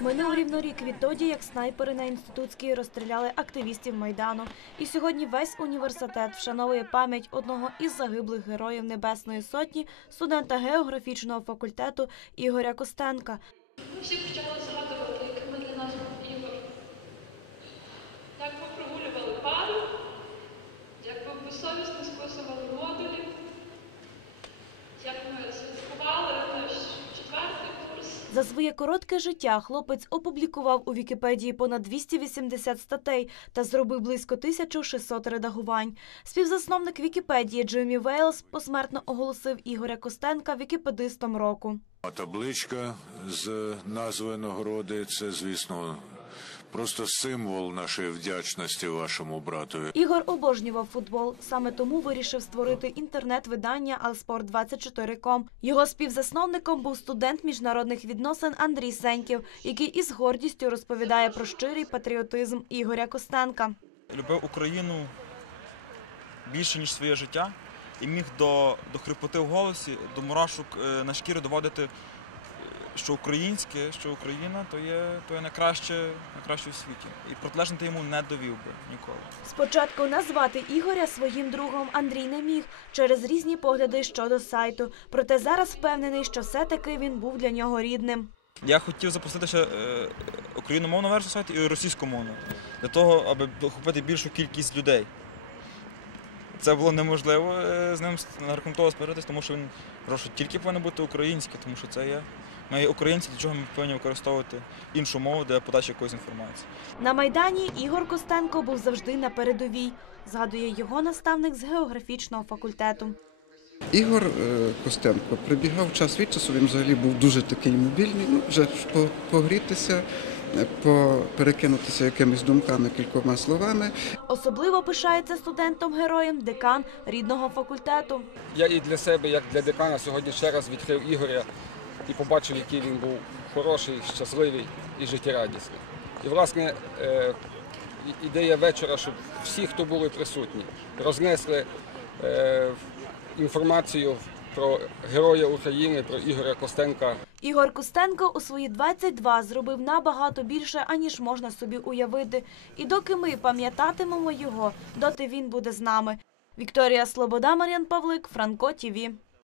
Минув рівно рік відтоді, як снайпери на інститутській розстріляли активістів майдану. І сьогодні весь університет вшановує пам'ять одного із загиблих героїв Небесної Сотні, студента географічного факультету Ігоря Костенка. Ми всі почали згадувати, якими для нас Ігор. Як ми прогулювали За своє коротке життя хлопець опублікував у Вікіпедії понад 280 статей та зробив близько 1600 редагувань. Співзасновник Вікіпедії Джиммі Вейлс посмертно оголосив Ігоря Костенка вікіпедистом року. Табличка з назвою нагороди це, звісно, просто символ нашої вдячності вашому братові. Ігор обожнював футбол, саме тому вирішив створити інтернет-видання Алспорт24.com. Його співзасновником був студент міжнародних відносин Андрій Сеньків, який із гордістю розповідає про щирий патріотизм Ігоря Костенка. любив Україну більше, ніж своє життя, і міг до, до хрипоти в голосі, до мурашок е, на шкірі доводити, що українське, що Україна то є, то є найкраще, найкраще у світі. І протилежно йому не довів би ніколи. Спочатку назвати Ігоря своїм другом Андрій не міг через різні погляди щодо сайту. Проте зараз впевнений, що все-таки він був для нього рідним. Я хотів запустити ще е, україномовну версію сайту і російськомовну, для того, аби охопити більшу кількість людей. Це було неможливо е, з ним на рахунок того сперечатись, тому що він прошу, тільки повинен бути українське, тому що це є. Ми українці, для чого ми повинні використовувати іншу мову для подачі якоїсь інформації. На майдані Ігор Костенко був завжди на передовій. Згадує його наставник з географічного факультету. Ігор е, Костенко прибігав час від часу, він взагалі був дуже такий мобільний, ну, вже погрітися, е, перекинутися якимись думками, кількома словами. Особливо пишається студентом-героєм декан рідного факультету. Я і для себе, як для декана, сьогодні ще раз відкрив Ігоря і побачив, який він був хороший, щасливий і життєрадісний. І, власне, е, ідея вечора, щоб всі, хто були присутні, рознесли е, інформацію про героя України, про Ігоря Костенка Ігор Костенко у свої 22 зробив набагато більше, аніж можна собі уявити. І доки ми пам'ятатимемо його, доти він буде з нами. Вікторія Слобода, Мар'ян Павлик, Франко ТІВІ.